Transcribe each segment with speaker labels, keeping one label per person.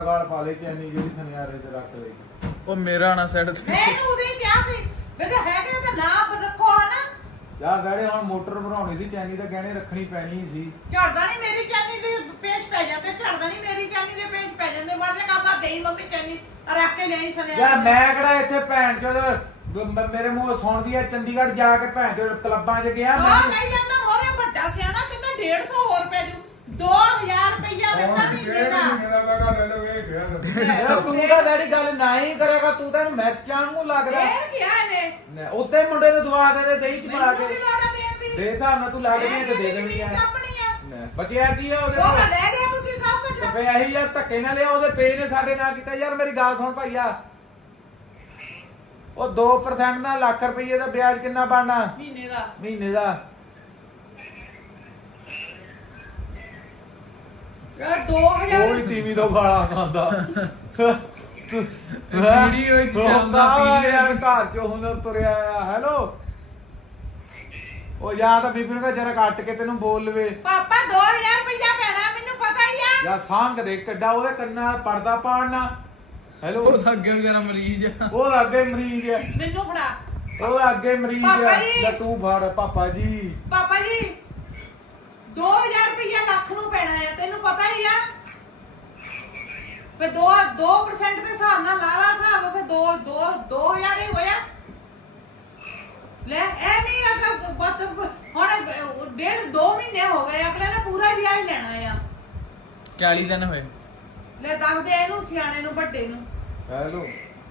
Speaker 1: ਗਾਲ ਪਾ ਲਈ ਚੈਨੀ ਜਿਹੜੀ ਸੁਨਿਆਰੇ ਤੇ ਰੱਖ ਲਈ।
Speaker 2: ਉਹ ਮੇਰਾ ਨਾ ਸੈੱਟ
Speaker 3: ਮੈਂ ਇਹਨੂੰ ਉਦੋਂ ਹੀ ਕਿਹਾ ਸੀ ਬੇਟਾ ਹੈਗਾ ਤਾਂ ਨਾ ਰੱਖੋ ਹਨਾ।
Speaker 1: ਯਾਰ ਗਹਿਣੇ ਹੁਣ ਮੋਟਰ ਬਣਾਉਣੀ ਸੀ, ਚੈਨੀ ਤਾਂ ਗਹਿਣੇ ਰੱਖਣੀ ਪੈਣੀ ਸੀ।
Speaker 3: ਝੜਦਾ ਨਹੀਂ ਮੇਰੀ ਚੈਨੀ ਦੇ ਪੇਚ ਪੈ ਜਾਂਦੇ, ਝੜਦਾ ਨਹੀਂ ਮੇਰੀ ਚੈਨੀ ਦੇ ਪੇਚ ਪੈ ਜਾਂਦੇ। ਮਰ ਜਾ ਕਾਬਾ ਦੇਈ ਮੰਮੀ ਚੈਨੀ ਰੱਖ ਕੇ ਲਿਆਈ ਸੁਨਿਆਰੇ।
Speaker 1: ਯਾਰ ਮੈਂ ਕਿਹੜਾ ਇੱਥੇ ਭੈਣ ਚੋਦ ਮੇਰੇ ਮੂੰਹ ਸੁਣਦੀ ਆ ਚੰਡੀਗੜ੍ਹ ਜਾ ਕੇ ਭੈਣ ਚੋਦ ਕਲੱਬਾਂ 'ਚ ਗਿਆ
Speaker 3: ਆ ਨਹੀਂ ਜਾਂਦਾ ਮੋਰੇ ਵੱਡਾ ਸਿਆਣਾ ਕਹਿੰਦਾ 150 ਹੋਰ ਪੈ ਜੂ 2000 ਰੁਪਇਆ ਮਿਲਦਾ ਮਹੀਨੇ ਦਾ।
Speaker 1: ਤੂੰ ਤਾਂ ਡੈਡੀ ਗੱਲ ਨਾ ਹੀ ਕਰੇਗਾ, ਤੂੰ ਤਾਂ ਮੈਚਾਂ ਨੂੰ ਲੱਗਦਾ।
Speaker 3: ਇਹ ਗਿਆ ਇਹਨੇ
Speaker 1: ਉੱਤੇ ਮੁੰਡੇ ਨੂੰ ਦਵਾ ਦੇ ਦਹੀਂ ਚ ਪਾ
Speaker 3: ਮੈਨੂੰ
Speaker 1: ਕੇ
Speaker 3: ਕੀ ਲੋੜ ਆ ਦੇਣ ਦੀ।
Speaker 1: ਦੇ ਹਿਸਾਬ ਨਾਲ ਤੂੰ ਲੱਗ ਗਈ ਤੇ ਦੇ ਦੇਣੀ ਆ। ਬਚਿਆ ਕੀ ਆ ਉਹਦੇ
Speaker 3: ਉਹ ਲੈ ਲਿਆ ਤੁਸੀਂ ਸਭ ਕੁਝ।
Speaker 1: ਫੇ ਇਹੀ ਯਾਰ ਧੱਕੇ ਨਾਲ ਲਿਆ, ਉਹਦੇ ਪੇ ਨੇ ਸਾਡੇ ਨਾਲ ਕੀਤਾ। ਯਾਰ ਮੇਰੀ ਗੱਲ ਸੁਣ ਭਾਈਆ, ਉਹ 2% ਦਾ ਲੱਖ ਰੁਪਏ ਦਾ ਵਿਆਜ ਕਿੰਨਾ ਬਣਨਾ ਮਹੀਨੇ ਦਾ?
Speaker 3: ਯਾਰ 2000
Speaker 1: ਕੋਈ ਟੀਵੀ ਤੋਂ ਗਾਲਾਂ ਖਾਂਦਾ
Speaker 2: ਵੀਡੀਓ ਵਿੱਚ ਚੱਲਦਾ ਪੀ
Speaker 1: ਯਾਰ ਘਰ ਚੋਂ ਹੁਣ ਤੁਰਿਆ ਆ। ਹੈਲੋ ਉਹ ਜਾਂ ਤਾਂ ਬੀਬੀ ਨੂੰ ਕਹ ਜਰਾ ਕੱਟ ਕੇ ਤੈਨੂੰ ਬੋਲ ਲਵੇ।
Speaker 3: ਪਾਪਾ 2000 ਰੁਪਇਆ ਪੈਣਾ ਮੈਨੂੰ ਪਤਾ ਹੀ ਆ।
Speaker 1: ਯਾਰ ਸੰਗ ਦੇ ਕਿੱਡਾ ਉਹਦੇ ਕੰਨਾਂ ਪਰਦਾ ਪਾੜਨਾ। ਹੈਲੋ
Speaker 2: ਉਹ ਅੱਗੇ ਵਿਚਾਰਾ ਮਰੀਜ਼ ਆ।
Speaker 1: ਉਹ ਅੱਗੇ ਮਰੀਜ਼ ਹੈ।
Speaker 3: ਮੈਨੂੰ ਫੜਾ।
Speaker 1: ਉਹ ਅੱਗੇ ਮਰੀਜ਼
Speaker 3: ਪਾਪਾ
Speaker 1: ਹੈ।
Speaker 3: ਜੀ।
Speaker 1: ਲੈ ਤੂੰ ਫੜ ਪਾਪਾ ਜੀ।
Speaker 3: ਪਾਪਾ ਜੀ 2000 ਰੁਪਇਆ ਲੱਖ ਨੂੰ ਪੈਣਾ ਆ, ਤੈਨੂੰ ਪਤਾ ਹੀ ਆ। ਫੇ 2% ਦੇ ਹਿਸਾਬ ਨਾਲ ਲਾ ਲਾ ਹਿਸਾਬ, ਫੇ 2000 ਹੀ ਹੋਇਆ। ਲੈ ਇਹ ਨਹੀਂ ਅਗਰ ਹੁਣ 1.5-2 ਮਹੀਨੇ ਹੋ ਗਏ, ਅਗਲੇ ਨੇ ਪੂਰਾ ਵਿਆਜ ਲੈਣਾ ਆ।
Speaker 2: 40 ਦਿਨ ਹੋਏ।
Speaker 3: ਲੈ ਦੱਸਦੇ ਇਹਨੂੰ ਸਿਆਣੇ ਨੂੰ ਵੱਡੇ ਨੂੰ।
Speaker 1: ਹੈਲੋ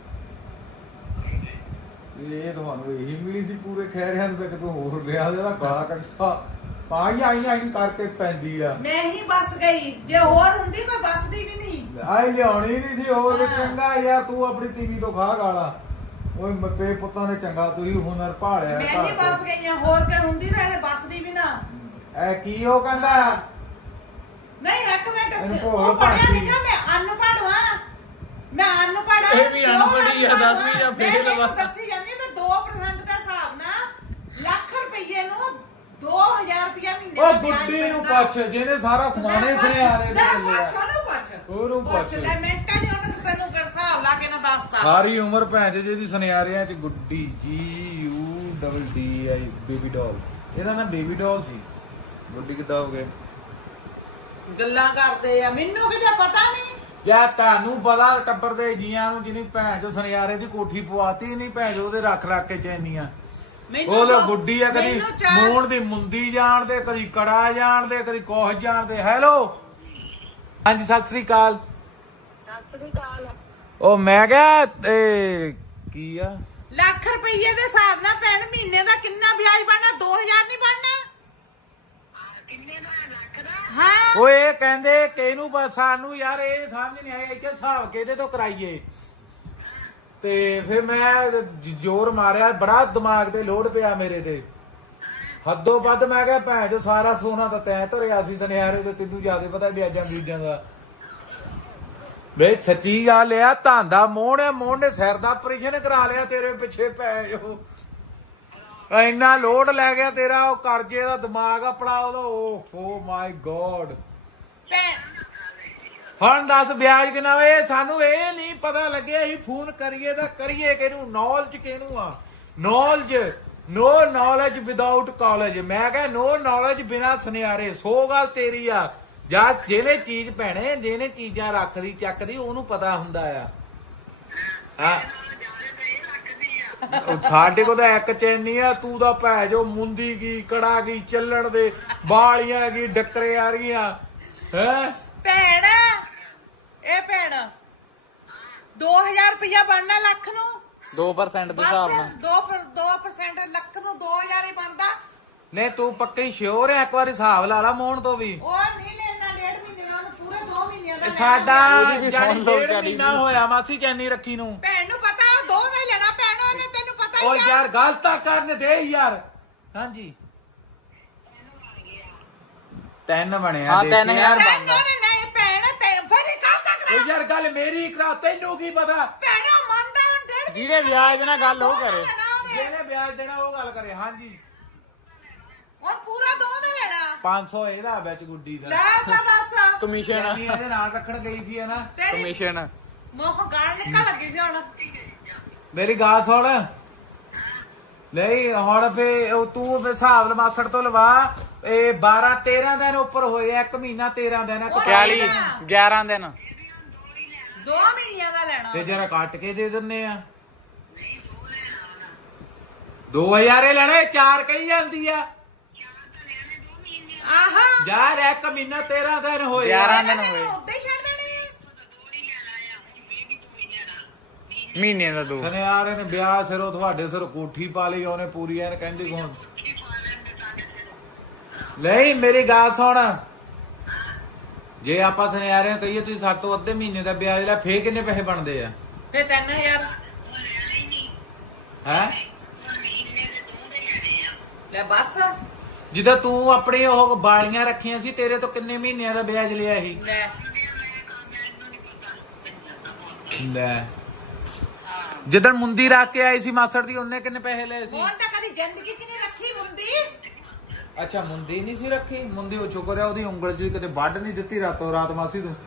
Speaker 1: ਇਹ ਤੁਹਾਨੂੰ ਇਹੀ ਮਿਲੀ ਸੀ ਪੂਰੇ ਖੈਰਿਆਂ ਦੇ ਵਿੱਚ, ਕੋਈ ਹੋਰ ਲਿਆ ਜਿਹਦਾ ਗਾਲਾਂ ਕੱਢਾ ਪਾਈ ਆਈ ਕਰਕੇ ਪੈਂਦੀ ਆ।
Speaker 3: ਮੈਂ ਹੀ ਬਸ ਗਈ, ਜੇ ਹੋਰ ਹੁੰਦੀ ਕੋਈ ਬਸਦੀ ਵੀ ਨਹੀਂ।
Speaker 1: ਆਈ ਲਿਆਉਣੀ ਨਹੀਂ ਸੀ ਹੋਰ। ਚੰਗਾ ਯਾਰ ਤੂੰ ਆਪਣੀ ਟੀਵੀ ਤੋਂ ਖਾ ਗਾਲਾ। ਓਏ ਮੱਪੇ ਪੁੱਤਾਂ ਨੇ ਚੰਗਾ ਤੁਸੀਂ ਹੁਨਰ ਭਾਲਿਆ।
Speaker 3: ਮੈਂ ਨਹੀਂ ਬਸ ਗਈ ਆ, ਹੋਰ ਕੋਈ ਹੁੰਦੀ ਤਾਂ ਇਹਦੇ ਬਸਦੀ ਵੀ ਨਾ।
Speaker 1: ਐ ਕੀ ਉਹ ਕਹਿੰਦਾ?
Speaker 3: ਨਹੀਂ ਇੱਕ ਮਿੰਟ,
Speaker 1: ਇਹਨੂੰ
Speaker 3: ਉਹ ਪੜਿਆ ਲਿਖਿਆ, ਮੈਂ ਅਨਪੜ੍ਹ ਵਾਂ। ਮੈਂ ਅਨਪੜ੍ਹ ਆ।
Speaker 2: ਇਹ ਵੀ ਅਨਪੜ੍ਹ ਹੀ ਆ, 10ਵੀਂ ਜਾਂ ਫੇਲ ਵਾ।
Speaker 3: ਮੈਂ ਦੱਸੀ ਜਾਂਦੀ ਮੈਂ 2% ਦੇ ਹਿਸਾਬ ਨਾਲ ਲੱਖ ਰੁਪਏ ਨੂੰ 2000 ਰੁਪਇਆ ਮਹੀਨੇ
Speaker 1: ਉਹ
Speaker 3: ਦਾ ਵਿਆਜ
Speaker 1: ਗੁੱਡੀ ਨੂੰ
Speaker 3: ਪੈਂਦਾ।
Speaker 1: ਪੁੱਛ ਜਿਹਨੇ ਸਾਰਾ ਸਮਾਨੇ ਸੁਨਿਆਰੇ ਦੇ
Speaker 3: ਲੈ
Speaker 1: ਲਿਆ।
Speaker 3: ਪੁੱਛ ਉਹਨੂੰ ਪੁੱਛ।
Speaker 1: ਉਹਨੂੰ ਪੁੱਛ।
Speaker 3: ਲੈ ਮਿੰਟਾਂ ਨਹੀਂ ਉਹਨੇ ਤੈਨੂੰ ਹਿਸਾਬ ਲਾ ਕੇ ਨਾ ਦੱਸਦਾ।
Speaker 1: ਸਾਰੀ ਉਮਰ ਭੈਣ ਚ ਜਿਹਦੀ ਸੁਨਿਆਰਿਆਂ ਚ ਗੁੱਡੀ GUDDI ਬੇਬੀ ਡਾਲ। ਇਹਦਾ ਨਾਮ ਬੇਬੀ ਡਾਲ ਸੀ। ਗੁੱਡੀ ਕਿੱਦਾਂ ਹੋ ਗਏ?
Speaker 3: ਗੱਲਾਂ ਕਰਦੇ ਆ, ਮੈਨੂੰ ਕਿਤੇ ਪਤਾ ਨਹੀਂ।
Speaker 1: ਯਾ ਤੁਹਾਨੂੰ ਪਤਾ ਟੱਬਰ ਦੇ ਜੀਆਂ ਨੂੰ ਜਿਹਨੇ ਭੈਣ ਚੋ ਸੁਨਿਆਰੇ ਦੀ ਕੋਠੀ ਪਵਾਤੀ ਨਹੀਂ, ਭੈਣ ਚੋ ਉਹਦੇ ਰੱਖ ਕੇ ਚੈਨੀਆਂ। ਉਹ ਲੋ ਗੁੱਡੀ ਆ, ਕਦੀ ਮੂਣ ਦੀ ਮੁੰਦੀ ਜਾਣਦੇ, ਕਦੀ ਕੜਾ ਜਾਣਦੇ, ਕਦੀ ਕੋਹ ਜਾਣਦੇ। ਹੈਲੋ ਹਾਂਜੀ ਸਤਿ ਸ੍ਰੀ ਅਕਾਲ। ਉਹ ਮੈਂ ਕਿਹਾ ਕੀ ਆ
Speaker 3: ਲੱਖ ਰੁਪਏ ਦੇ ਹਿਸਾਬ ਨਾਲ ਭੈਣ ਮਹੀਨੇ ਦਾ ਕਿੰਨਾ ਵਿਆਜ ਬਣਨਾ? 2000 ਨਹੀਂ ਬਣਨਾ? ਹਾਂ
Speaker 1: ਓਏ ਇਹ ਕਹਿੰਦੇ ਕਿ ਇਹਨੂੰ ਸਾਨੂੰ ਯਾਰ ਇਹ ਸਮਝ ਨਹੀਂ ਆਇਆ ਕਿ ਹਿਸਾਬ ਕਿਹਦੇ ਤੋਂ ਕਰਾਈਏ। ਤੇ ਫਿਰ ਮੈਂ ਜ਼ੋਰ ਮਾਰਿਆ, ਬੜਾ ਦਿਮਾਗ ਤੇ ਲੋਡ ਪਿਆ ਮੇਰੇ ਤੇ ਹੱਦੋਂ ਵੱਧ। ਮੈਂ ਕਿਹਾ ਭੈਣ ਜੋ ਸਾਰਾ ਸੋਨਾ ਤਾਂ ਤੈਂ ਧਰਿਆ ਸੀ ਸੁਨਿਆਰੇ ਤੇ, ਤੈਨੂੰ ਜਿਆਦਾ ਪਤਾ ਵਿਆਜਾਂ ਬੀਜਾਂ ਦਾ। ਵੇ ਸੱਚੀ ਗੱਲ ਆ, ਧਾਂਦਾ ਮੋਹਣ ਨੇ ਸਿਰ ਦਾ ਆਪਰੇਸ਼ਨ ਕਰਾ ਲਿਆ ਤੇਰੇ ਪਿੱਛੇ ਪੈ ਜੋ। ਇੰਨਾ ਲੋਡ ਲੈ ਗਿਆ ਤੇਰਾ ਉਹ ਕਰਜ਼ੇ ਦਾ ਦਿਮਾਗ ਆਪਣਾ ਉਹਦਾ। Oh my god. ਹੁਣ ਦੱਸ ਵਿਆਜ ਕਿੰਨਾ? ਇਹ ਸਾਨੂੰ ਇਹ ਨਹੀਂ ਪਤਾ ਲੱਗਿਆ ਅਸੀਂ ਫੋਨ ਕਰੀਏ ਤਾਂ ਕਰੀਏ ਕਿਹਨੂੰ? ਨੌਲੇਜ ਕਿਹਨੂੰ ਆ? No knowledge without college. ਮੈਂ ਕਹਾਂ ਨੋ ਨੌਲੇਜ ਬਿਨਾ ਸੁਨਿਆਰੇ। ਸੋ ਗੱਲ ਤੇਰੀ ਆ। ਜਾਂ ਜਿਹਨੇ ਚੀਜ਼ ਭੈਣੇ, ਜਿਹਨੇ ਚੀਜ਼ਾਂ ਰੱਖਦੀ ਚੱਕਦੀ ਉਹਨੂੰ ਪਤਾ ਹੁੰਦਾ ਆ। ਹਾਂ ਸਾਡੇ ਕੋਲ ਤਾਂ ਇੱਕ ਚੈਨੀ ਆ, ਤੂੰ ਦਾ ਭੈ ਜੋ ਮੁੰਦੀ ਕੀ ਕੜਾ ਕੀ ਚੱਲਣ ਦੇ ਬਾਲੀਆਂ ਕੀ ਡੱਕਰੇ ਆ ਰਹੀਆਂ ਹੈ।
Speaker 3: ਭੈਣ ਇਹ ਭੈਣ 2000 ਰੁਪਇਆ ਬਣਨਾ ਲੱਖ ਨੂੰ?
Speaker 2: 2% ਦੇ ਹਿਸਾਬ ਨਾਲ
Speaker 3: 2% ਲੱਖ ਨੂੰ 2000 ਹੀ ਬਣਦਾ।
Speaker 1: ਨਹੀਂ ਤੂੰ ਪੱਕੀ ਸ਼ੋਰ ਹੈ? ਇੱਕ ਵਾਰੀ ਹਿਸਾਬ ਲਾ ਲਾ ਮੋਹਣ ਤੋਂ ਵੀ।
Speaker 3: ਉਹ ਨਹੀਂ ਲੈਣਾ 1.5 ਮਹੀਨੇ, ਉਹਨੂੰ ਪੂਰੇ 2 ਮਹੀਨਿਆਂ ਦਾ
Speaker 1: ਸਾਡਾ
Speaker 2: ਉਹਦੀ
Speaker 1: ਜਾਨੀ
Speaker 2: ਸੁਣ ਲਓ
Speaker 1: 1.5 ਮਹੀਨਾ ਹੋਇਆ ਮਾਸੀ ਚੈਨੀ ਰੱਖੀ ਨੂੰ।
Speaker 3: ਭੈਣ ਨੂੰ ਪਤਾ ਉਹ 2 ਨਹੀਂ ਲੈਣਾ ਭੈਣ, ਉਹਨੇ ਤੈਨੂੰ ਪਤਾ
Speaker 1: ਓ
Speaker 3: ਹੀ ਆ।
Speaker 1: ਯਾਰ ਗੱਲ ਤਾਂ ਕਰਨ ਦੇ ਯਾਰ। ਹਾਂਜੀ 3 ਬਣਿਆ।
Speaker 2: ਹਾਂ 3000 ਬਣਦਾ।
Speaker 3: ਨਹੀਂ ਭੈਣ ਤੇ ਬੜੀ ਕਾਹ ਤੱਕ
Speaker 1: ਓ ਯਾਰ ਗੱਲ ਮੇਰੀ ਕਰਾ, ਤੈਨੂੰ ਕੀ ਪਤਾ?
Speaker 3: ਭੈਣ ਉਹ ਮੰਨਦਾ ਹੁਣ 1.5
Speaker 2: ਜਿਹਨੇ ਵਿਆਜ ਨਾਲ ਗੱਲ ਉਹ ਕਰੇ,
Speaker 1: ਜਿਹਨੇ ਵਿਆਜ ਦੇਣਾ ਉਹ ਗੱਲ ਕਰੇ। ਹਾਂਜੀ
Speaker 3: ਉਹ ਪੂਰਾ 2 ਦਾ ਲੈਣਾ।
Speaker 1: 500 ਇਹਦਾ ਵਿੱਚ ਗੁੱਡੀ ਦਾ।
Speaker 3: ਲੈ ਤਾਂ ਦੱਸ
Speaker 2: ਕਮਿਸ਼ਨ
Speaker 1: ਚੈਨੀ ਇਹਦੇ ਨਾਲ ਰੱਖਣ ਗਈ ਸੀ ਨਾ।
Speaker 3: ਤੇਰੀ
Speaker 2: ਕਮਿਸ਼ਨ
Speaker 3: ਮੂੰਹੋਂ ਗਾਲ ਨਿਕਲ ਲੱਗੀ ਸੀ ਹੁਣ।
Speaker 1: ਮੇਰੀ ਗੱਲ ਸੁਣ। ਨਹੀਂ ਹੁਣ ਫੇ ਤੂੰ ਫੇ ਹਿਸਾਬ ਲ ਮਾਸੜ ਤੋਂ ਲਵਾ। ਇਹ 12 13 ਦਿਨ ਉੱਪਰ ਹੋਏ ਆ, 1 ਮਹੀਨਾ 13 ਦਿਨ ਆ।
Speaker 2: 41 11 ਦਿਨ
Speaker 3: 2 ਮਹੀਨਿਆਂ ਦਾ ਲੈਣਾ।
Speaker 1: ਤੇ ਜਰਾ ਕੱਟ ਕੇ ਦੇ ਦਿੰਨੇ ਆ। 2000 ਹੀ ਲੈਣਾ, 4 ਕਹੀ ਜਾਂਦੀ ਆ
Speaker 3: ਆਹਾ
Speaker 1: ਯਾਰ। 1 ਮਹੀਨਾ 13 ਦਿਨ ਹੋਏ ਆ।
Speaker 2: 11 ਦਿਨ ਹੋਏ
Speaker 3: ਉੱਦਾਂ ਹੀ ਛੱਡ ਦੇਣੇ ਆ।
Speaker 2: ਮਹੀਨੇ ਦਾ 2
Speaker 1: ਸੁਨਿਆਰੇ ਨੇ ਵਿਆਹ ਸਿਰੋਂ ਤੁਹਾਡੇ ਸਿਰ ਕੋਠੀ ਪਾ ਲਈ ਉਹਨੇ ਪੂਰੀ। ਐਨ ਕਹਿੰਦੀ ਹੁਣ ਨਹੀਂ ਮੇਰੀ ਗੱਲ ਸੁਣ। ਜੇ ਆਪਾਂ ਸੁਨਿਆਰੇ ਨੂੰ ਕਹੀਏ ਤੁਸੀਂ ਸਾਡੇ ਤੋਂ ਅੱਧੇ ਮਹੀਨੇ ਦਾ ਵਿਆਜ ਲੈ, ਫੇਰ ਕਿੰਨੇ ਪੈਸੇ ਬਣਦੇ ਆ?
Speaker 3: ਫੇ 3000
Speaker 1: ਹੈ
Speaker 3: ਲੈ ਬਸ।
Speaker 1: ਜਿੱਦਾਂ ਤੂੰ ਆਪਣੀ ਉਹ ਬਾਲੀਆਂ ਰੱਖੀਆਂ ਸੀ, ਤੇਰੇ ਤੋਂ ਕਿੰਨੇ ਮਹੀਨਿਆਂ ਦਾ ਵਿਆਜ ਲਿਆ ਸੀ?
Speaker 3: ਲੈ
Speaker 1: ਲੈ ਜਦੋਂ ਮੁੰਦੀ ਰੱਖ ਕੇ ਆਈ ਸੀ ਮਾਸੜ ਦੀ, ਉਹਨੇ ਕਿੰਨੇ ਪੈਸੇ ਲਏ ਸੀ?
Speaker 3: ਫੋਨ ਤਾਂ ਕਦੀ ਜ਼ਿੰਦਗੀ 'ਚ ਨਹੀਂ ਰੱਖੀ ਮੁੰਦੀ।
Speaker 1: ਅੱਛਾ ਮੁੰਦੀ ਨਹੀਂ ਸੀ ਰੱਖੀ। ਮੁੰਦੀ ਉਹ ਚੁੱਕਰਿਆ ਉਹਦੀ ਉਂਗਲ 'ਚ ਕਿਤੇ ਵੱਢ ਨਹੀਂ ਦਿੱਤੀ ਰਾਤੋਂ ਰਾਤ ਮਾਸੀ ਤੂੰ।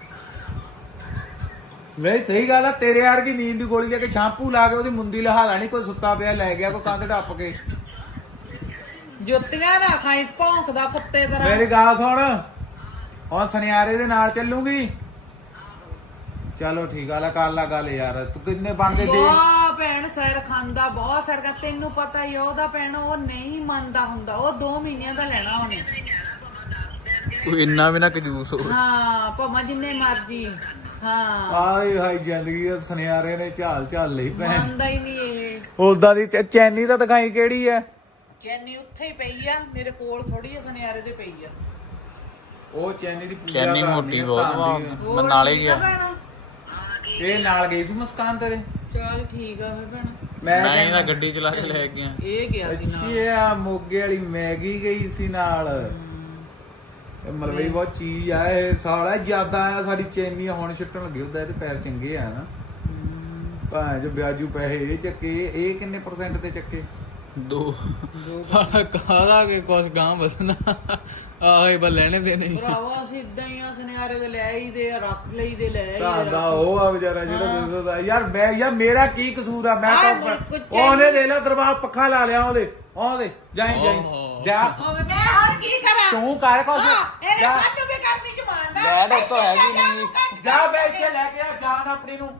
Speaker 1: ਨਹੀਂ ਸਹੀ ਗੱਲ ਆ। ਤੇਰੇ ਵਰਗੀ ਨੀਂਦ ਦੀ ਗੋਲੀ ਲੈ ਕੇ ਸ਼ੈਂਪੂ ਲਾ ਕੇ ਉਹਦੀ ਮੁੰਦੀ ਲਹਾ ਲੈਣੀ। ਕੋਈ ਸੁੱਤਾ ਪਿਆ ਲੈ ਗਿਆ, ਕੋਈ ਕੰਧ ਟੱਪ ਕੇ।
Speaker 3: ਜੁੱਤੀਆਂ ਨਾ ਖਾਈ ਭੌਂਕਦਾ ਕੁੱਤੇ ਤਰ੍ਹਾਂ।
Speaker 1: ਮੇਰੀ ਗੱਲ ਸੁਣ। ਹੁਣ ਸੁਨਿਆਰੇ ਦੇ ਨਾਲ ਚੱਲੂਗੀ? ਚਲੋ ਠੀਕ ਆ, ਲੈ ਕਰ ਲਾ ਗੱਲ ਯਾਰ। ਤੂੰ ਕਿੰਨੇ ਬਣਦੇ ਦੇ?
Speaker 3: ਬਹੁਤ ਭੈਣ ਸਿਰ ਖਾਂਦਾ, ਬਹੁਤ ਸਿਰ ਖਾ। ਤੈਨੂੰ ਪਤਾ ਹੀ ਆ ਉਹਦਾ ਭੈਣ, ਉਹ ਨਹੀਂ ਮੰਨਦਾ ਹੁੰਦਾ। ਉਹ 2 ਮਹੀਨਿਆਂ ਦਾ ਲੈਣਾ ਉਹਨੇ।
Speaker 2: ਕੋਈ ਇੰਨਾ ਵੀ ਨਾ ਕੰਜੂਸ ਹੋ।
Speaker 3: ਹਾਂ ਭਾਵੇਂ ਜਿੰਨੇ ਮਰਜੀ। ਹਾਂ
Speaker 1: ਆਏ ਹਾਈ ਜ਼ਿੰਦਗੀ ਆ। ਸੁਨਿਆਰੇ ਨੇ ਝਾਲ ਝਾਲ ਲਈ ਭੈਣ।
Speaker 3: ਮੰਨਦਾ ਹੀ ਨਹੀਂ ਇਹ।
Speaker 1: ਉਦਾਂ ਦੀ ਚੈਨੀ ਤਾਂ ਦਿਖਾਈ ਕਿਹੜੀ ਆ?
Speaker 3: ਚੈਨੀ ਉੱਥੇ ਹੀ ਪਈ ਆ ਮੇਰੇ ਕੋਲ, ਥੋੜੀ ਆ ਸੁਨਿਆਰੇ ਦੇ ਪਈ ਆ।
Speaker 1: ਉਹ ਚੈਨੀ ਦੀ ਪੂਜਾ
Speaker 2: ਚੈਨੀ
Speaker 1: ਕਰਨੀ
Speaker 2: ਮੋਟੀ
Speaker 1: ਆ,
Speaker 2: ਬਹੁਤ
Speaker 1: ਤਾਂ
Speaker 2: ਵਾ।
Speaker 1: ਦੀ ਆ।
Speaker 2: ਮੈਂ ਨਾਲੇ ਗਿਆ।
Speaker 1: ਇਹ ਨਾਲ ਗਈ ਸੀ ਮੁਸਕਾਨ ਤੇਰੇ?
Speaker 3: ਚਲ ਠੀਕ ਆ ਫੇ ਭੈਣ।
Speaker 2: ਮੈਂ ਇਹਦਾ ਗੱਡੀ ਚਲਾ ਕੇ ਲੈ ਗਿਆ।
Speaker 3: ਇਹ ਗਿਆ ਸੀ ਨਾਲ।
Speaker 1: ਅੱਛਾ ਮੋਗੇ ਵਾਲੀ ਮੈਗੀ ਗਈ ਸੀ ਨਾਲ। ਇਹ ਮਲਵਈ ਬਹੁਤ ਚੀਜ਼ ਆ ਇਹ। ਸਾਲਾ ਜਿਆਦਾ ਆ ਸਾਡੀ ਚੈਨੀ ਹੁਣ ਛੱਟਣ ਲੱਗੇ। ਉਹਦਾ ਇਹਦੇ ਪੈਰ ਚੰਗੇ ਆ ਨਾ। ਭਾਂ ਜੋ ਵਿਆਜੂ ਪੈਸੇ ਇਹ ਚੱਕੇ। ਇਹ ਕਿੰਨੇ % ਤੇ ਚੱਕੇ?
Speaker 2: 2 ਕਾਹਦਾ ਕੇ ਕੁਛ ਗਾਂ ਬਸਣਾ। ਆਹੇ ਬਸ ਲੈਣੇ ਦੇਣੇ ਹੀ।
Speaker 3: ਭਰਾਵਾ ਅਸੀਂ ਇਦਾਂ ਹੀ ਆ, ਸੁਨਿਆਰੇ ਦੇ ਲੈ ਹੀ ਦੇ, ਰੱਖ ਲਈ ਦੇ ਲੈ
Speaker 1: ਦਾ ਉਹ ਆ ਵਿਚਾਰਾ ਜਿਹੜਾ ਦਿਸਦਾ ਯਾਰ। ਮੈਂ ਯਾਰ ਮੇਰਾ ਕੀ ਕਸੂਰ ਆ? ਮੈਂ
Speaker 3: ਆਹ
Speaker 1: ਤਾਂ
Speaker 3: ਕੁਛ
Speaker 1: ਉਹਨੇ ਲੈ ਲਿਆ ਦਰਬਾਰ ਪੱਖਾ ਲਾ ਲਿਆ ਉਹਦੇ ਜਾਈ ਜਾ।
Speaker 3: ਹੋਵੇ ਮੈਂ ਹੋਰ ਕੀ ਕਰਾਂ?
Speaker 1: ਤੂੰ ਕਰ ਕੁਛ।
Speaker 3: ਇਹਨੇ
Speaker 1: ਜਾ
Speaker 3: ਸਾਨੂੰ ਵੀ ਕਰਨੀ ਚ ਮਾਰਦਾ।
Speaker 2: ਲੈ ਤਾਂ ਉੱਤੋਂ ਹੈਗੀ ਨਹੀਂ।
Speaker 1: ਜਾ ਬੈ ਕੇ ਲੈ ਕੇ ਆ ਜਾਨ ਆਪਣੀ ਨੂੰ।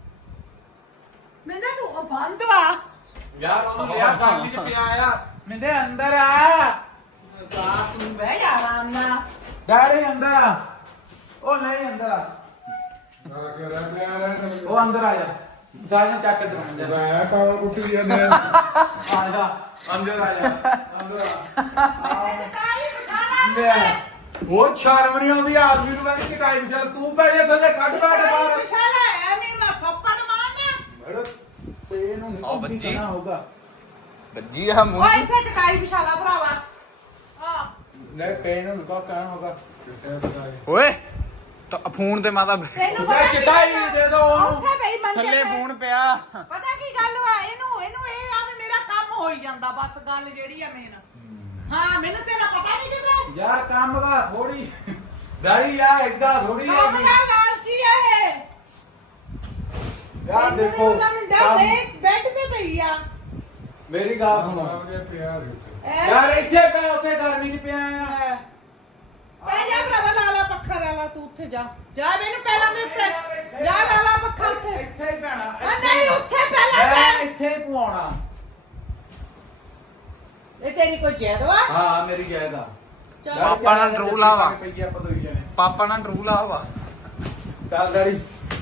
Speaker 3: ਮੈਂ ਤੂੰ ਉਹ ਬੰਦ ਵਾ।
Speaker 1: ਯਾਰ ਉਹਨੂੰ ਲਿਆ ਗਰਮੀ ਚ ਪਿਆ ਆ। ਮਿੰਦੇ ਅੰਦਰ ਆ।
Speaker 3: ਤੂੰ ਬਹਿ ਜਾ ਆਰਾਮ ਨਾਲ।
Speaker 1: ਡੈਡੀ ਅੰਦਰ ਆ। ਉਹ ਨਹੀਂ ਅੰਦਰ ਆ। ਉਹ ਅੰਦਰ ਆ ਜਾ। ਸਾਜਨ ਚੱਕ ਕੇ ਦਰਾਂ ਜਾ।
Speaker 4: ਮੈਂ ਕਾਵਲ ਕੁੱਟੀ ਜਾਂਦੇ ਆ।
Speaker 1: ਆ ਜਾ ਅੰਦਰ ਆ ਜਾ। ਅੰਦਰ ਆ। ਲੈ ਉਹ ਸ਼ਰਮ ਨਹੀਂ ਆਉਂਦੀ ਆਦਮੀ ਨੂੰ। ਕਹਿੰਦੀ ਕਿ ਟਾਈਮ ਚੱਲ ਤੂੰ ਪੈ ਜਾ ਥੱਲੇ ਕੱਢ ਬੈਠ ਬਾਹਰ।
Speaker 3: ਪਿਛਾਲਾ ਹੈ ਮੈਂ ਫੱਪੜ ਮਾਰਨਾ।
Speaker 1: ਮੈਡਮ ਤੇ ਇਹਨੂੰ
Speaker 2: ਆਓ
Speaker 1: ਨਹੀਂ
Speaker 2: ਬੱਚੀ।
Speaker 1: ਕਰਨਾ ਹੋਊਗਾ।
Speaker 2: ਵੱਜੀ ਆ ਮੂੰਹ।
Speaker 3: ਓਏ ਇੱਥੇ ਟਕਾਈ ਪਿਛਾਲਾ ਭਰਾਵਾ। ਹਾਂ
Speaker 1: ਲੈ ਪੈਨ ਨੂੰ ਕਾ ਕਹਿਣਾ ਹੋਗਾ।
Speaker 2: ਓਏ ਤਾਂ ਫੋਨ ਤੇ ਮਾਤਾ
Speaker 3: ਤੈਨੂੰ
Speaker 1: ਲੈ ਚਟਾਈ ਦੇ ਦੋ ਉਹਨੂੰ।
Speaker 3: ਉੱਥੇ ਬਈ ਮੰਜੇ
Speaker 2: ਥੱਲੇ
Speaker 3: ਤੇ।
Speaker 2: ਫੋਨ ਪਿਆ।
Speaker 3: ਪਤਾ ਕੀ ਗੱਲ ਵਾ? ਇਹਨੂੰ ਇਹ ਆ ਵੀ ਮੇਰਾ ਕੰਮ ਹੋ ਹੀ ਜਾਂਦਾ। ਬਸ ਗੱਲ ਜਿਹੜੀ ਆ ਮੇਨ। ਹਾਂ ਮੈਨੂੰ ਤੇਰਾ ਪਤਾ ਨਹੀਂ ਕਿਤੇ।
Speaker 1: ਯਾਰ ਕੰਮ ਦਾ ਥੋੜੀ ਦਾੜੀ ਆ ਏਦਾਂ ਥੋੜੀ ਆ
Speaker 3: ਕੰਮ ਦਾ ਲਾਲਚੀ ਆ ਇਹ।
Speaker 1: ਯਾਰ ਦੇਖੋ ਕੰਮ-
Speaker 3: ਬੈੱਡ ਤੇ ਪਈ ਆ।
Speaker 1: ਮੇਰੀ ਗੱਲ ਸੁਣੋ।
Speaker 3: ਐ
Speaker 1: ਯਾਰ ਇੱਥੇ ਪੈ ਉੱਥੇ ਗਰਮੀ ਚ ਪਿਆ ਆ।
Speaker 3: ਪੈ ਜਾ ਭਰਾਵਾ, ਲਾ ਲਾ ਪੱਖਾ, ਲਾ ਲਾ ਤੂੰ ਉੱਥੇ ਜਾ। ਜਾ ਮੈਨੂੰ ਪਹਿਲਾਂ ਦੇ ਉੱਤੇ ਜਾ, ਲਾ ਲਾ ਪੱਖਾ ਉੱਥੇ।
Speaker 1: ਇੱਥੇ ਹੀ ਪੈਣਾ।
Speaker 3: ਆ ਨਹੀਂ ਉੱਥੇ ਪਹਿਲਾਂ
Speaker 1: ਮੈਂ
Speaker 3: ਪੈ।
Speaker 1: ਇੱਥੇ ਹੀ ਪਵਾਉਣਾ।
Speaker 3: ਇਹ ਤੇਰੀ ਕੋਈ ਜੈਦ ਵਾ?
Speaker 1: ਹਾਂ ਮੇਰੀ ਜਾਇਦਾ।
Speaker 3: ਚੱਲ।
Speaker 2: ਪਾਪਾ ਨਾਲ ਰੂਲ ਆ ਵਾ।
Speaker 1: ਪਈਆ ਪਦੋਈ ਜਾਣੇ।
Speaker 2: ਪਾਪਾ ਨਾਲ ਰੂਲ ਆ ਵਾ।
Speaker 1: ਚੱਲ ਦਾੜੀ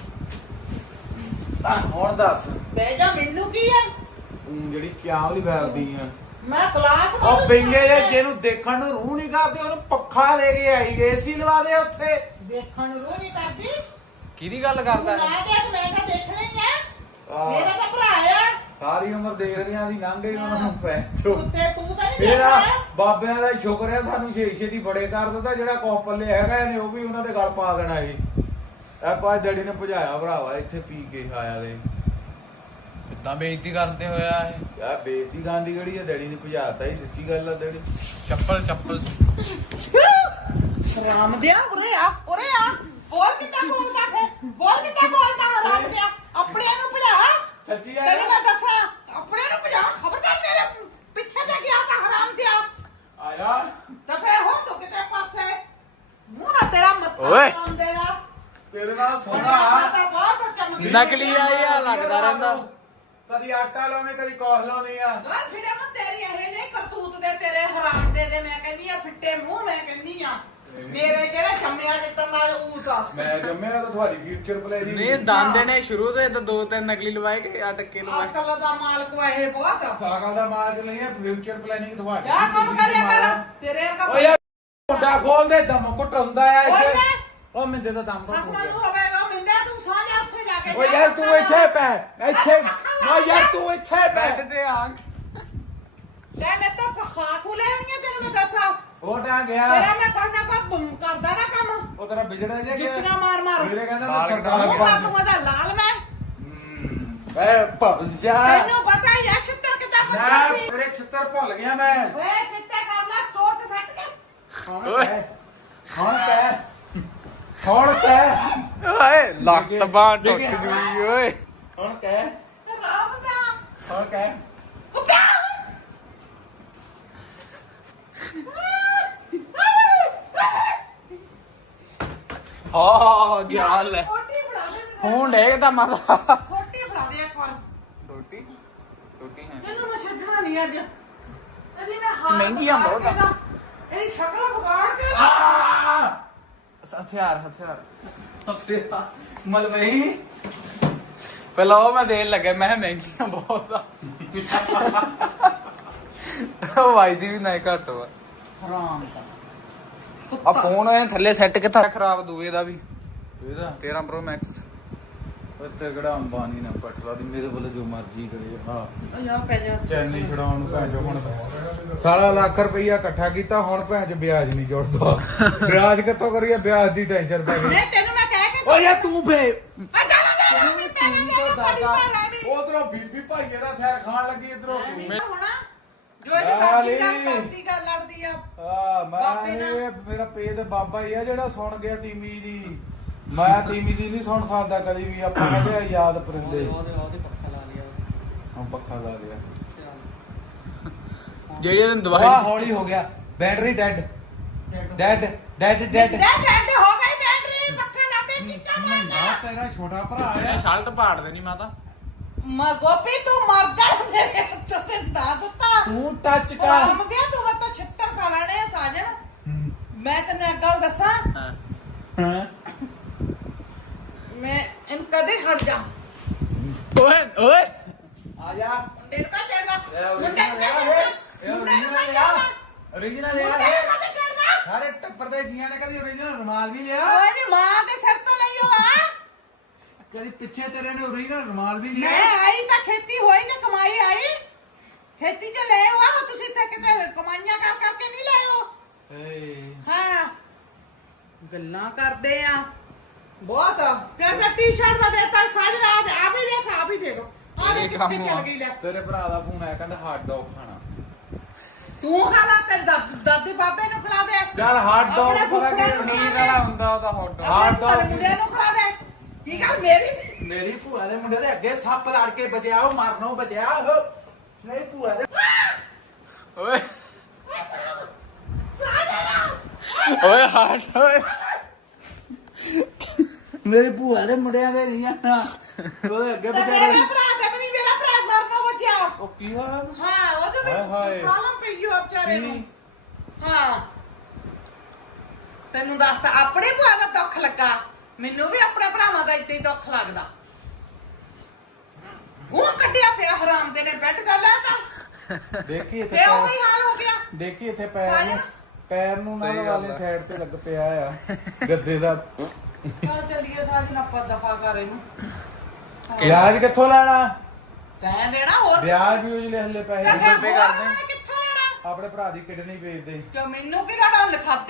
Speaker 1: ਹੁਣ ਦੱਸ
Speaker 3: ਬਹਿ ਜਾ, ਮੈਨੂੰ ਕੀ ਆ?
Speaker 1: ਤੂੰ ਜਿਹੜੀ ਕਿਆ ਉਹਦੀ ਫੈਲਦੀ ਆ।
Speaker 3: ਮੈਂ ਕਲਾਸ
Speaker 1: ਉਹ ਬਿੰਗੇ ਜੇ ਜਿਹਨੂੰ ਦੇਖਣ ਨੂੰ ਰੂਹ ਨਹੀਂ ਕਰਦੀ ਉਹਨੂੰ ਪੱਖਾ ਲੈ ਕੇ ਆਈ ਏਸੀ ਲਵਾ ਦੇ ਉੱਥੇ।
Speaker 3: ਦੇਖਣ ਨੂੰ ਰੋ ਨਹੀਂ ਕਰਦੀ।
Speaker 2: ਕਿਹਦੀ ਗੱਲ
Speaker 3: ਤੂੰ
Speaker 2: ਕਰਦਾ
Speaker 3: ਨਾ ਦੇਖ, ਮੈਂ ਤਾਂ ਦੇਖਣਾ ਹੀ ਆ।
Speaker 1: ਆਹ।
Speaker 3: ਮੇਰਾ ਤਾਂ ਭਰਾ ਆ।
Speaker 1: ਸਾਰੀ ਉਮਰ ਦੇਖ ਰਹੀਆਂ ਸੀ ਲੰਘੇ ਉਹਨਾਂ ਨੂੰ ਪੈ
Speaker 3: ਤੂੰ ਤਾਂ ਨਹੀਂ
Speaker 1: ਮੇਰਾ
Speaker 3: ਦੇਖਣਾ।
Speaker 1: ਬਾਬਿਆਂ ਦਾ ਸ਼ੁਕਰ ਹੈ ਸਾਨੂੰ ਛੇਤੀ ਬੜੇ ਕਰ ਦਿੱਤਾ। ਜਿਹੜਾ ਕੋਪਲੇ ਹੈਗਾ ਇਹਨੇ ਉਹ ਵੀ ਉਹਨਾਂ ਦੇ ਗਲ ਪਾ ਦੇਣਾ ਸੀ। ਆਪਾਂ ਡੈਡੀ ਨੇ ਭਜਾਇਆ ਭਰਾਵਾ ਇੱਥੇ ਪੀ ਕੇ ਆਇਆ ਦੇ।
Speaker 2: ਕਿੱਦਾਂ ਬੇਇੱਜ਼ਤੀ ਕਰਦੇ ਹੋਇਆ ਇਹ।
Speaker 1: ਯਾਰ ਬੇਇੱਜ਼ਤੀ ਗਾਂਦੀ ਕਿਹੜੀ ਹੈ? ਡੈਡੀ ਨੇ ਭਜਾਤਾ ਹੀ। ਸੱਚੀ ਗੱਲ ਆ ਡੈਡੀ।
Speaker 2: ਚੱਪਲ ਚੱਪਲ
Speaker 3: ਰਾਮ ਦਿਆ ਉਰੇ ਆ ਬੋਲ ਕਿੱਦਾਂ ਬੋਲਦਾ ਫੇ ਬੋਲ ਕਿੱਦਾਂ ਬੋਲਦਾ ਰਾਮ ਦਿਆ ਆਪਣਿਆਂ ਨੂੰ ਭਜਾ
Speaker 1: ਸੱਚੀ ਆ
Speaker 3: ਤੈਨੂੰ ਮੈਂ ਦੱਸਾਂ ਆਪਣਿਆਂ ਨੂੰ ਭਜਾ ਖਬਰਦਾਰ ਮੇਰੇ ਪਿੱਛੇ ਤੇ ਗਿਆ ਤਾਂ ਹਰਾਮ ਦਿਆ
Speaker 1: ਆਇਆ
Speaker 3: ਤਾਂ ਫੇਰ ਹੋ ਤੋ ਕਿਤੇ ਪਾਸੇ ਮੂੰਹ ਨਾ ਤੇਰਾ ਮੱਥਾ
Speaker 2: ਓਏ।
Speaker 3: ਲਾਉਂਦੇ ਨਾ
Speaker 1: ਤੇਰੇ ਨਾਲ
Speaker 3: ਸੋਨਾ
Speaker 1: ਸੋਨਾ
Speaker 3: ਤਾਂ ਬਹੁਤ ਚਮਕੀ
Speaker 2: ਨਕਲੀ ਆ ਇਹ ਲੱਗਦਾ ਰਹਿੰਦਾ।
Speaker 1: ਕਦੀ ਆਟਾ ਲਾਉਣੇ ਕਦੀ ਕੌਰ ਲਾਉਣੀ ਆ
Speaker 3: ਗੱਲ ਫਿੜੇ ਮੈਂ ਤੇਰੀ ਇਹ ਨਹੀਂ ਕਰਤੂਤ ਦੇ ਤੇਰੇ ਹਰਾਮ ਦੇ ਮੈਂ ਕਹਿੰਦੀ ਆ ਫਿੱਟੇ ਮੂੰਹ ਮੈਂ ਕਹਿੰਦੀ ਆ ਮੇਰੇ ਜਿਹੜੇ ਜੰਮਿਆ ਜਿੱਤਨ ਦਾ ਊਤ ਆ
Speaker 1: ਮੈਂ ਜੰਮਿਆ ਤਾਂ ਤੁਹਾਡੀ ਫਿਊਚਰ ਪਲੈਨਿੰਗ
Speaker 2: ਨਹੀਂ ਦੰਦ ਨੇ ਸ਼ੁਰੂ ਤੋਂ ਇਹ ਤਾਂ 2-3 ਨਕਲੀ ਲਵਾਏ ਕਿ ਆ ਟੱਕੇ ਲਵਾਏ।
Speaker 3: ਅਕਲ ਦਾ ਮਾਲਕ ਵਾ ਇਹ ਬਹੁਤ ਆ
Speaker 1: ਪਾਗਲ ਦਾ ਮਾਰਗ ਨਹੀਂ ਹੈ ਫਿਊਚਰ ਪਲੈਨਿੰਗ ਤੁਹਾਡੀ
Speaker 3: ਜਾ ਕੰਮ ਕਰਿਆ ਕਰ ਤੇਰੇ ਵਰਗਾ
Speaker 1: ਓਏ ਯਾਰ ਮੁੰਡਾ ਖੋਲ ਦੇ ਦਮ ਘੁੱਟ ਹੁੰਦਾ ਆ
Speaker 3: ਓਏ
Speaker 1: ਇੱਥੇ
Speaker 3: ਮੈਂ
Speaker 1: ਉਹ ਮਿੰਦੇ ਦਾ ਦਮ ਘੁੱਟ
Speaker 3: ਹਸਮਨ ਨੂੰ ਹੋਵੇਗਾ ਮਿੰਦਾ ਤੂੰ ਸਾਂਝਾ ਉੱਥੇ ਜਾ ਕੇ
Speaker 1: ਓਏ ਯਾਰ ਤੂੰ ਇੱਥੇ ਪੈ ਇੱਥੇ ਓਏ ਯਾਰ ਤੂੰ ਇੱਥੇ ਪੈ
Speaker 2: ਬੈੱਡ ਤੇ ਆ
Speaker 3: ਲੈ ਮੈਂ ਤਾਂ ਖਾ ਖੂ ਲੈਣੀਆਂ ਤੈਨੂੰ ਮੈਂ ਦੱਸਾਂ
Speaker 1: ਉਹ ਟਾਂ ਗਿਆ
Speaker 3: ਤੇਰਾ ਮੈਂ ਕੋਈ ਨਾ ਕੋਈ ਬਮ ਕਰਦਾ ਨਾ ਕੰਮ
Speaker 1: ਉਹ ਤੇਰਾ ਵਿਜੜਾ ਜੇ
Speaker 3: ਜੁੱਤੀਆਂ ਮਾਰ ਮਾਰ
Speaker 1: ਮੇਰੇ ਕਹਿੰਦਾ ਮੈਂ
Speaker 2: ਲਾਲ
Speaker 1: ਸਰਦਾਰ
Speaker 3: ਮੂੰਹ ਕਰ
Speaker 1: ਬਣ
Speaker 3: ਦੂੰਗਾ ਦਾ ਲਾਲ ਮੈਂ
Speaker 1: ਏ ਭੱਜ ਜਾ
Speaker 3: ਤੈਨੂੰ ਪਤਾ ਹੀ ਆ ਛਿੱਤਰ ਕਿੱਦਾਂ
Speaker 1: ਮੈਂ
Speaker 3: ਪੱਟਾ ਸੀ
Speaker 1: ਤੇਰੇ ਛਿੱਤਰ ਭੁੱਲ ਗਿਆ ਮੈਂ
Speaker 3: ਓਏ ਚਿੱਤੇ ਕਰ ਲੈ ਸਟੋਰ ਤੇ ਸੱਟ ਕੇ
Speaker 1: ਹੁਣ ਕਹਿ
Speaker 2: ਓਏ ਲੱਤ ਬਾਂਹ ਟੁੱਟ ਜੂਈ ਓਏ।
Speaker 1: ਹੁਣ ਕਹਿ
Speaker 3: ਰਾਮ ਦਾ
Speaker 1: ਹੁਣ ਕਹਿ
Speaker 3: ਉੱਕਾ
Speaker 2: ਹਾਂ ਗਿਆ ਲੈ
Speaker 3: ਛੋਟੀ ਫੜਾ ਦੇ
Speaker 2: ਫੋਨ ਡੇਗਦਾ ਮਾਤਾ
Speaker 3: ਛੋਟੀ ਫੜਾ ਦੇ ਇੱਕ ਵਾਰ
Speaker 2: ਛੋਟੀ ਛੋਟੀ ਹੈ
Speaker 3: ਤੈਨੂੰ ਮੈਂ ਛੱਡਣਾ ਨਹੀਂ ਅੱਜ ਇਹਦੀ ਮੈਂ ਹਾਰ
Speaker 2: ਮਹਿੰਗੀਆਂ ਬਹੁਤ ਆ।
Speaker 3: ਇਹਦੀ ਸ਼ਕਲ ਵਿਗਾੜ ਕੇ
Speaker 2: ਹਥਿਆਰ
Speaker 1: ਮਲਵਈ
Speaker 2: ਪਹਿਲਾਂ ਉਹ ਮੈਂ ਦੇਣ ਲੱਗਾ ਮੈਂ ਕਿਹਾ ਮਹਿੰਗੀਆਂ ਬਹੁਤ ਆ ਉਹ ਵਾਜਦੀ ਵੀ ਨਹੀਂ ਘੱਟ ਵਾ
Speaker 3: ਹਰਾਮ
Speaker 2: ਆ ਫੋਨ ਇਹ ਥੱਲੇ ਸੈੱਟ ਕਿੱਥਾ ਖਰਾਬ ਦੂਏ ਦਾ ਵੀ
Speaker 1: ਇਹਦਾ
Speaker 2: 13 Pro Max
Speaker 1: ਉੱਤੇ ਕਿਹੜਾ ਅੰਬਾਨੀ ਨਾ ਪਟਲਾ ਦੀ ਮੇਰੇ ਵੱਲ ਜੋ ਮਰਜ਼ੀ ਕਰੇ ਹਾਂ
Speaker 3: ਉਹ ਜਾ ਪੈ ਜਾ
Speaker 1: ਚੈਨੀ ਛਡਾਉਣ ਨੂੰ ਭੈਣ ਚੋ ਹੁਣ ਸਾਲਾ ਲੱਖ ਰੁਪਈਆ ਇਕੱਠਾ ਕੀਤਾ ਹੁਣ ਭੈਣ ਚ ਵਿਆਜ ਨਹੀਂ ਜੁੜਦਾ ਵਿਆਜ ਕਿੱਥੋਂ ਕਰੀਏ ਵਿਆਜ ਦੀ ਟੈਨਸ਼ਨ ਪੈ ਗਈ
Speaker 3: ਨਹੀਂ ਤੈਨੂੰ ਮੈਂ ਕਹਿ ਕੇ
Speaker 1: ਓ ਯਾਰ ਤੂੰ ਫੇ
Speaker 3: ਆ ਜਾ
Speaker 1: ਉਧਰੋਂ ਬੀਬੀ ਭਾਈਏ ਦਾ ਥੈਰ ਖਾਣ ਲੱਗੀ ਇਧਰੋਂ ਤੂੰ
Speaker 3: ਹੋਣਾ ਜੋ ਇਹ ਕਰਦੀ ਗੱਲ ਲੜਦੀ ਆ
Speaker 1: ਮੈਂ ਇਹ ਮੇਰਾ ਪੇਦ ਬਾਬਾ ਹੀ ਆ ਜਿਹੜਾ ਸੁਣ ਗਿਆ ਤੀਮੀ ਦੀ ਮੈਂ ਤੀਮੀ ਦੀ ਨਹੀਂ ਸੁਣ ਸਕਦਾ ਕਦੀ ਵੀ ਆਪਾਂ ਕਹਿੰਦੇ ਆ ਯਾਦ ਪਰਿੰਦੇ
Speaker 2: ਉਹਦੇ ਪੱਖਾ ਲਾ ਲਿਆ
Speaker 1: ਹਾਂ ਪੱਖਾ ਲਾ ਲਿਆ
Speaker 2: ਜਿਹੜੀ ਉਹਨੂੰ
Speaker 1: ਵਾਹ
Speaker 2: ਦਵਾਈ
Speaker 1: ਹੌਲੀ ਹੋ ਗਿਆ ਬੈਟਰੀ ਡੈਡ ਡੈਡ
Speaker 3: ਡੈਡ ਹੋ ਗਈ ਬੈਟਰੀ ਪੱਖਾ ਲਾਪੇ ਚੀਕਾ ਮਾਰਨਾ
Speaker 1: ਤੇਰਾ ਛੋਟਾ ਭਰਾ
Speaker 2: ਇਹ ਸਲਟ ਪਾੜ ਦੇਣੀ ਮਾਤਾ
Speaker 3: ਮਾ ਗੋਪੀ ਤੂੰ ਮਰਦਾ ਮੇਰੇ ਹੱਥ ਤੇ ਦਿੱਤਾ
Speaker 1: ਤੂੰ ਟੱਚ ਕਰ
Speaker 3: ਰਾਮ ਦੇ ਤੂੰ ਮੈਂ ਤਾਂ ਛਿੱਤਰ ਖਾ ਲੈਣੇ ਆ ਸਾਜਣ ਮੈਂ ਤੈਨੂੰ ਇੱਕ ਗੱਲ ਦੱਸਾਂ
Speaker 2: ਹਾਂ
Speaker 1: ਹਾਂ
Speaker 3: ਮੈਂ ਇਹਨੂੰ ਕਦੇ ਹਟ ਜਾ
Speaker 2: ਓਏ ਓਏ
Speaker 1: ਆ ਜਾ
Speaker 3: ਮੁੰਡੇ ਨੂੰ ਕਾ ਛੇੜਦਾ
Speaker 1: ਮੁੰਡੇ ਨੂੰ ਇਹ original ਆ original ਆ
Speaker 3: ਕਦੇ ਛੇੜਦਾ
Speaker 1: ਸਾਰੇ ਟੱਪਰ ਦੇ ਜੀਆਂ ਨੇ ਕਦੀ original ਰੁਮਾਲ ਵੀ ਲਿਆ
Speaker 3: ਓਏ ਨੀ ਮਾਂ ਦੇ ਸਿਰ ਤੋਂ ਲਈਓ ਆ
Speaker 1: ਕਦੀ ਪਿੱਛੇ ਤੇਰੇ ਨੇ original ਰੁਮਾਲ ਵੀ
Speaker 3: ਮੈਂ
Speaker 1: ਲਿਆ
Speaker 3: ਆਈ ਤਾਂ ਖੇਤੀ ਹੋਈ ਤੇ ਕਮਾਈ ਆਈ ਖੇਤੀ ਚ ਲੈ ਆਓ ਤੁਸੀਂ ਤੇ ਕਿਤੇ ਕਮਾਈਆਂ ਕਰ ਕਰਕੇ ਨਹੀਂ ਲਾਇਓ
Speaker 1: ਏ
Speaker 3: ਹਾਂ ਗੱਲਾਂ ਕਰਦੇ ਆ ਬਹੁਤ ਕਹਿੰਦਾ ਟੀ-ਸ਼ਰਟ ਦਾ ਦੇਤਾ ਸਾਜਰਾ ਆ ਵੀ ਦੇਖ ਆ ਵੀ ਦੇਖੋ ਆ ਵੀ
Speaker 2: ਇਹ
Speaker 3: ਕਿੱਥੇ
Speaker 2: ਕੰਮ ਆ।
Speaker 3: ਚਲ ਗਈ ਲੈ
Speaker 1: ਤੇਰੇ ਭਰਾ ਦਾ ਫੋਨ ਆਇਆ ਕਹਿੰਦਾ ਹਾਟ ਡੌਗ ਖਾਣਾ
Speaker 3: ਤੂੰ ਖਾ ਲਾ ਤੇ ਦਾਦੀ ਬਾਬੇ ਨੂੰ ਖਿਲਾ ਦੇ
Speaker 1: ਚੱਲ hot dog
Speaker 3: ਆਪਣੇ
Speaker 1: ਪਤਾ ਕੀ
Speaker 3: ਫੁੱਫੜਾਂ ਨੂੰ
Speaker 2: ਪਨੀਰ
Speaker 3: ਖਿਲਾ ਦੇ।
Speaker 2: ਵਾਲਾ ਹੁੰਦਾ ਉਹਦਾ ਹੌਟ ਡੌਗ
Speaker 1: hot dog
Speaker 3: ਮੁੰਡਿਆਂ ਨੂੰ ਖਿਲਾ ਦੇ ਕੀ ਗੱਲ ਮੇਰੀ
Speaker 1: ਮੇਰੀ ਭੂਆ ਦੇ ਮੁੰਡੇ ਦੇ ਅੱਗੇ ਸੱਪ ਲੜ ਕੇ ਬਚਿਆ ਉਹ ਮਰਨੋਂ ਬਚਿਆ ਉਹ ਨਹੀਂ ਭੂਆ ਦੇ
Speaker 2: ਓਏ ਓਏ ਹਟ ਓਏ
Speaker 1: ਮੇਰੀ ਭੂਆ ਦੇ ਮੁੰਡਿਆਂ ਦੇ ਨਹੀਂ ਆਣਾ ਉਹਦੇ ਅੱਗੇ
Speaker 3: ਤੇ
Speaker 1: ਬਚਿਆ
Speaker 3: ਮੇਰਾ ਭਰਾ ਤੇ ਵੀ ਨਹੀਂ ਮੇਰਾ ਭਰਾ ਮਰਨੋਂ ਬਚਿਆ
Speaker 1: ਉਹ ਕੀ ਹੋਇਆ
Speaker 3: ਹਾਂ ਉਹਦੇ
Speaker 1: ਹਾਏ ਹਾਏ।
Speaker 3: ਵੀ ਪ੍ਰੋਬਲਮ ਪਈ ਉਹ ਵਿਚਾਰੇ ਨੂੰ
Speaker 1: ਕੀ?
Speaker 3: ਹਾਂ ਤੈਨੂੰ ਦੱਸਦਾ ਆਪਣੇ ਭਰਾ ਦਾ ਦੁੱਖ ਲੱਗਾ ਮੈਨੂੰ ਵੀ ਆਪਣੇ ਭਰਾਵਾਂ ਦਾ ਇੱਦਾਂ ਹੀ ਦੁੱਖ ਲੱਗਦਾ ਉਹ ਕੱਢਿਆ ਪਿਆ ਹਰਾਮ ਦੇ ਨੇ ਬੈੱਡ ਕਰ ਲਿਆ ਤਾਂ
Speaker 1: ਦੇਖੀ ਇੱਥੇ
Speaker 3: ਤੇ ਉਹ ਹੀ ਹਾਲ ਹੋ ਗਿਆ
Speaker 1: ਦੇਖੀ ਇੱਥੇ ਪੈਰ ਨੂੰ
Speaker 3: ਸਾਜਨ।
Speaker 1: ਪੈਰ ਨੂੰ ਨਾਲ
Speaker 2: ਸਹੀ ਗੱਲ
Speaker 1: ਵਾਲੇ
Speaker 2: ਆ।
Speaker 1: ਸਾਈਡ ਤੇ ਲੱਗ ਪਿਆ ਆ ਗੱਦੇ ਦਾ
Speaker 3: ਚਲ ਚੱਲੀਏ ਸਾਡੀ ਆਪਾਂ ਦਫਾ ਕਰ ਇਹਨੂੰ
Speaker 1: ਵਿਆਜ ਕਿੱਥੋਂ ਲੈਣਾ
Speaker 3: ਤੈਂ ਦੇਣਾ ਹੋਰ
Speaker 1: ਵਿਆਜ ਵੀ ਉਜਲੇ ਹੱਲੇ ਪੈਸੇ
Speaker 3: ਤਾਂ ਫਿਰ
Speaker 2: ਪੇ
Speaker 3: ਹੋਰ
Speaker 2: ਕਰਦੇ।
Speaker 3: ਉਹਨਾਂ ਨੇ ਕਿੱਥੋਂ ਲੈਣਾ
Speaker 1: ਆਪਣੇ ਭਰਾ ਦੀ ਕਿਡਨੀ ਵੇਚਦੇ
Speaker 3: ਕਿ ਮੈਨੂੰ ਕਿਹੜਾ ਡੰਨ ਖਾਤੇ